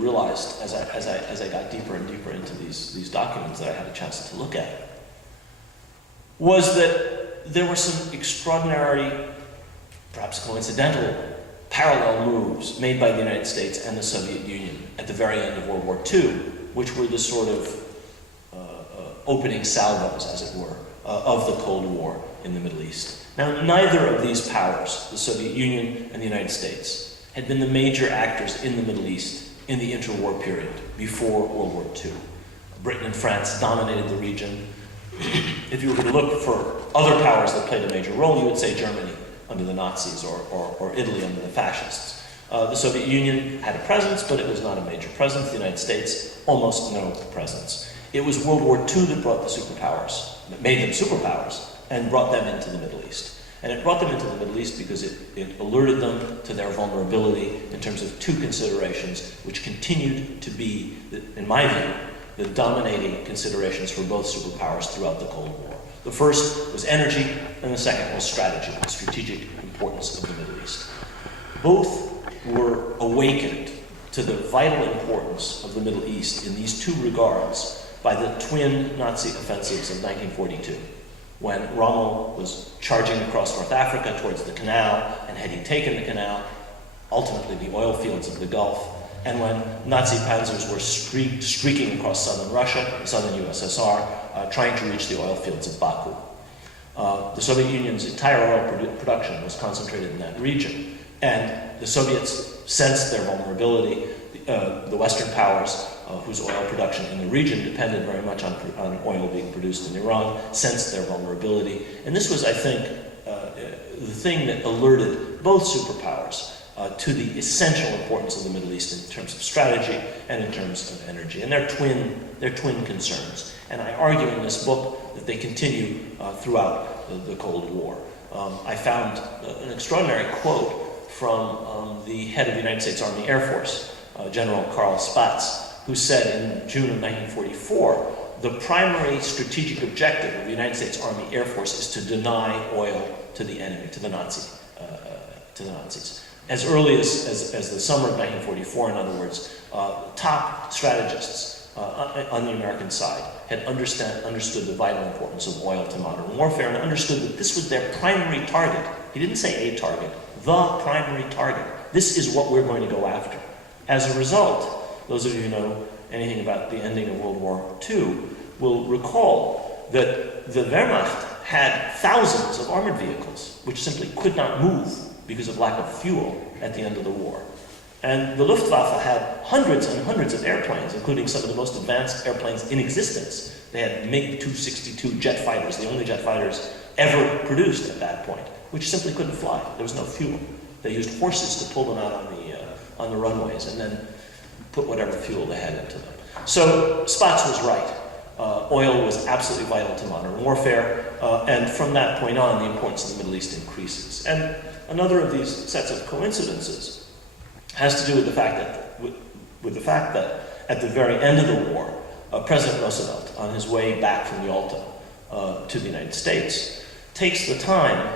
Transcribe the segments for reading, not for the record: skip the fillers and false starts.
realized as I got deeper and deeper into these documents that I had a chance to look at was that there were some extraordinary, perhaps coincidental, parallel moves made by the United States and the Soviet Union at the very end of World War II, which were the sort of opening salvos, as it were, of the Cold War in the Middle East. Now, neither of these powers, the Soviet Union and the United States, had been the major actors in the Middle East in the interwar period before World War II. Britain and France dominated the region. If you were to look for other powers that played a major role, you would say Germany under the Nazis or Italy under the fascists. The Soviet Union had a presence, but it was not a major presence. The United States, almost no presence. It was World War II that brought the superpowers, that made them superpowers, and brought them into the Middle East. And it brought them into the Middle East because it alerted them to their vulnerability in terms of two considerations, which continued to be, in my view, the dominating considerations for both superpowers throughout the Cold War. The first was energy, and the second was strategy, the strategic importance of the Middle East. Both were awakened to the vital importance of the Middle East in these two regards by the twin Nazi offensives of 1942, when Rommel was charging across North Africa towards the canal, and had he taken the canal, ultimately the oil fields of the Gulf, and when Nazi panzers were streaking across southern Russia, southern USSR, trying to reach the oil fields of Baku. The Soviet Union's entire oil production was concentrated in that region, and the Soviets sensed their vulnerability. The Western powers, whose oil production in the region depended very much on oil being produced in Iran, sensed their vulnerability. And this was, I think, the thing that alerted both superpowers to the essential importance of the Middle East in terms of strategy and in terms of energy. And they're twin concerns. And I argue in this book that they continue throughout the Cold War. I found an extraordinary quote from the head of the United States Army Air Force, General Carl Spaatz, who said in June of 1944, the primary strategic objective of the United States Army Air Force is to deny oil to the enemy, to the Nazis. As early as the summer of 1944, in other words, top strategists on the American side had understood the vital importance of oil to modern warfare and understood that this was their primary target. He didn't say a target, the primary target. This is what we're going to go after. As a result, those of you who know anything about the ending of World War II will recall that the Wehrmacht had thousands of armored vehicles which simply could not move because of lack of fuel at the end of the war. And the Luftwaffe had hundreds and hundreds of airplanes, including some of the most advanced airplanes in existence. They had MiG-262 jet fighters, the only jet fighters ever produced at that point, which simply couldn't fly. There was no fuel. They used horses to pull them out on the runways and then put whatever fuel they had into them. So Spaatz was right. Oil was absolutely vital to modern warfare, and from that point on, the importance of the Middle East increases. And another of these sets of coincidences has to do with the fact that at the very end of the war, President Roosevelt, on his way back from Yalta to the United States, takes the time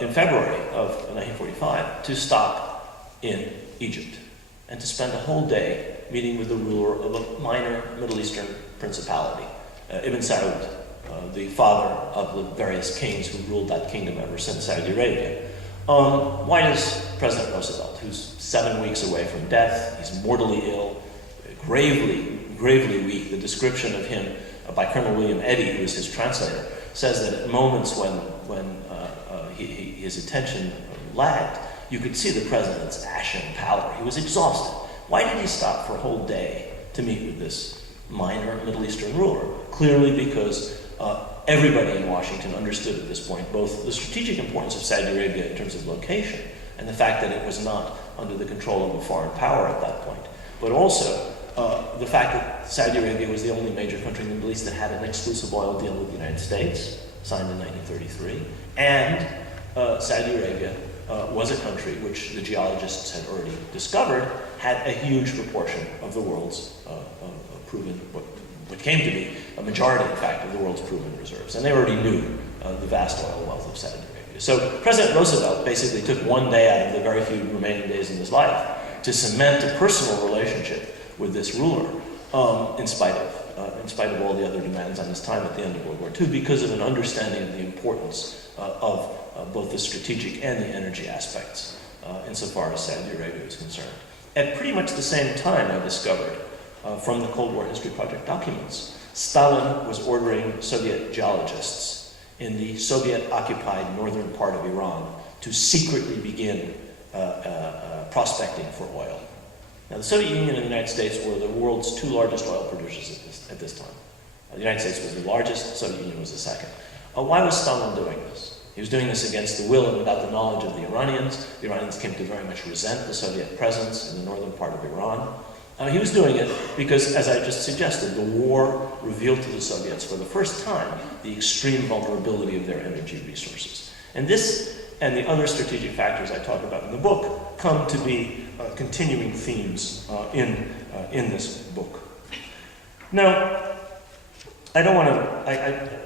in February of 1945 to stop in Egypt and to spend a whole day meeting with the ruler of a minor Middle Eastern principality, Ibn Saud, the father of the various kings who ruled that kingdom ever since Saudi Arabia. Why does President Roosevelt, who's 7 weeks away from death, he's mortally ill, gravely weak, the description of him by Colonel William Eddy, who is his translator, says that at moments when his attention lagged, you could see the president's ashen pallor. He was exhausted. Why did he stop for a whole day to meet with this minor Middle Eastern ruler? Clearly because everybody in Washington understood at this point both the strategic importance of Saudi Arabia in terms of location and the fact that it was not under the control of a foreign power at that point, but also the fact that Saudi Arabia was the only major country in the Middle East that had an exclusive oil deal with the United States, signed in 1933, and Saudi Arabia was a country which the geologists had already discovered had a huge proportion of the world's proven, what came to be a majority, in fact, of the world's proven reserves. And they already knew the vast oil wealth of Saudi Arabia. So President Roosevelt basically took one day out of the very few remaining days in his life to cement a personal relationship with this ruler, in spite of all the other demands on his time at the end of World War II, because of an understanding of the importance of both the strategic and the energy aspects, insofar as Saudi Arabia is concerned. At pretty much the same time, I discovered from the Cold War History Project documents, Stalin was ordering Soviet geologists in the Soviet-occupied northern part of Iran to secretly begin prospecting for oil. Now, the Soviet Union and the United States were the world's two largest oil producers at this time. The United States was the largest, the Soviet Union was the second. Why was Stalin doing this? He was doing this against the will and without the knowledge of the Iranians. The Iranians came to very much resent the Soviet presence in the northern part of Iran. He was doing it because, as I just suggested, the war revealed to the Soviets for the first time the extreme vulnerability of their energy resources. And this and the other strategic factors I talk about in the book come to be continuing themes in this book. Now, I don't want to,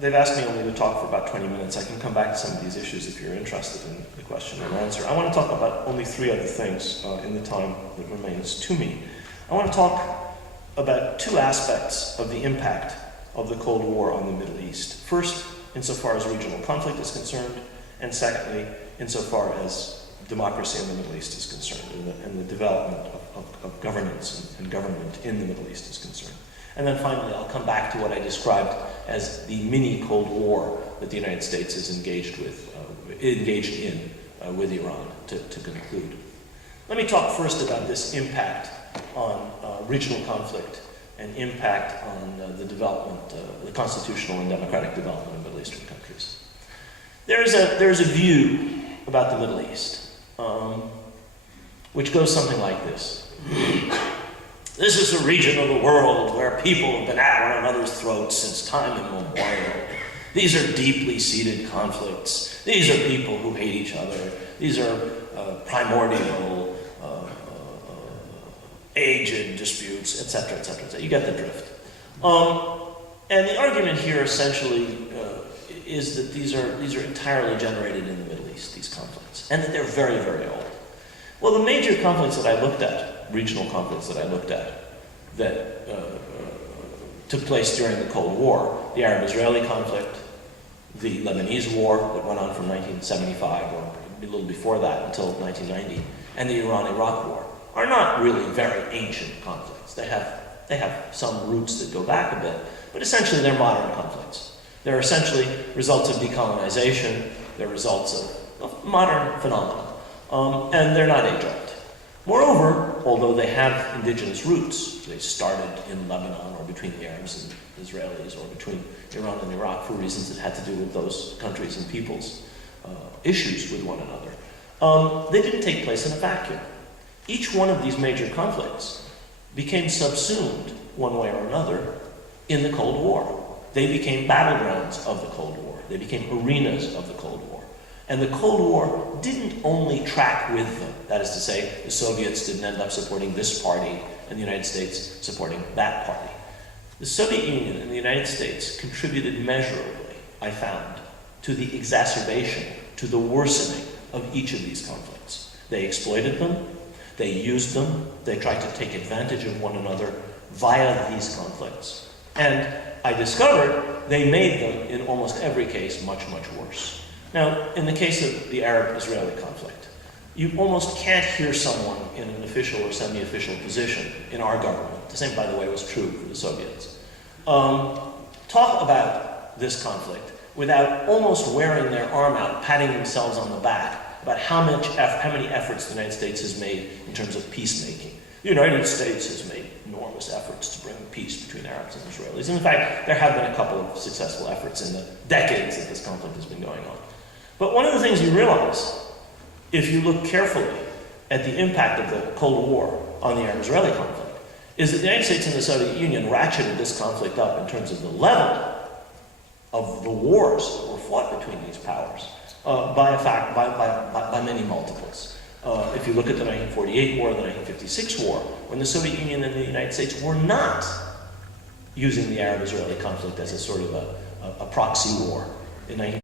they've asked me only to talk for about 20 minutes. I can come back to some of these issues if you're interested in the question and answer. I want to talk about only three other things in the time that remains to me. I want to talk about two aspects of the impact of the Cold War on the Middle East. First, insofar as regional conflict is concerned, and secondly, insofar as democracy in the Middle East is concerned, and the development of governance and government in the Middle East is concerned. And then finally, I'll come back to what I described as the mini Cold War that the United States is engaged in with Iran to conclude. Let me talk first about this impact on regional conflict and impact on the development, the constitutional and democratic development of Middle Eastern countries. There's a view about the Middle East which goes something like this. This is a region of the world where people have been at one another's throats since time immemorial. These are deeply seated conflicts. These are people who hate each other. These are primordial, aged disputes, etc., etc., etc. You get the drift. And the argument here essentially is that these are entirely generated in the Middle East, these conflicts, and that they're very, very old. Well, the major conflicts that I looked at, regional conflicts that I looked at, that took place during the Cold War, the Arab-Israeli conflict, the Lebanese war that went on from 1975, or a little before that, until 1990, and the Iran-Iraq war, are not really very ancient conflicts. They have some roots that go back a bit, but essentially they're modern conflicts. They're essentially results of decolonization, they're results of modern phenomena, and they're not age-old. Moreover, although they have indigenous roots, they started in Lebanon or between the Arabs and Israelis or between Iran and Iraq for reasons that had to do with those countries and peoples' issues with one another. They didn't take place in a vacuum. Each one of these major conflicts became subsumed, one way or another, in the Cold War. They became battlegrounds of the Cold War. They became arenas of the Cold War. And the Cold War didn't only track with them. That is to say, the Soviets didn't end up supporting this party and the United States supporting that party. The Soviet Union and the United States contributed measurably, I found, to the exacerbation, to the worsening of each of these conflicts. They exploited them, they used them, they tried to take advantage of one another via these conflicts. And I discovered they made them, in almost every case, much, much worse. Now, in the case of the Arab-Israeli conflict, you almost can't hear someone in an official or semi-official position in our government, the same, by the way, was true for the Soviets, talk about this conflict without almost wearing their arm out, patting themselves on the back about how many efforts the United States has made in terms of peacemaking. The United States has made enormous efforts to bring peace between Arabs and Israelis. And in fact, there have been a couple of successful efforts in the decades that this conflict has been going on. But one of the things you realize, if you look carefully at the impact of the Cold War on the Arab-Israeli conflict, is that the United States and the Soviet Union ratcheted this conflict up in terms of the level of the wars that were fought between these powers by many multiples. If you look at the 1948 war, the 1956 war, when the Soviet Union and the United States were not using the Arab-Israeli conflict as a sort of a proxy war in